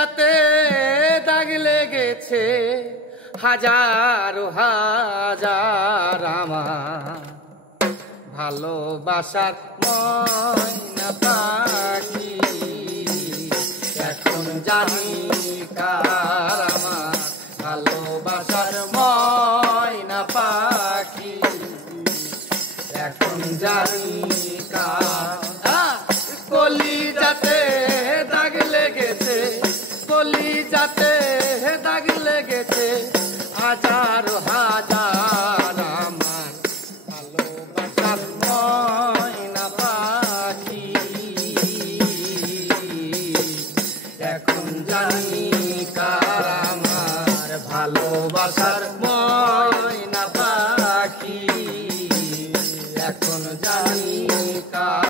কলিজাতে দাগ লেগেছে হাজার হাজার আমার ভালোবাসার ময়না পাখি। এখন জানি কার আমার ভালোবাসার ময়না পাখি। এখন জানি কার। কলিজাতে দাগ লেগেছে, কলিজাতে দাগ লেগেছে হাজার হাজার আমার ভালোবাসার ময়না পাখি। এখন জানি কার আমার ভালোবাসার ময়না পাখি। এখন জানি কার।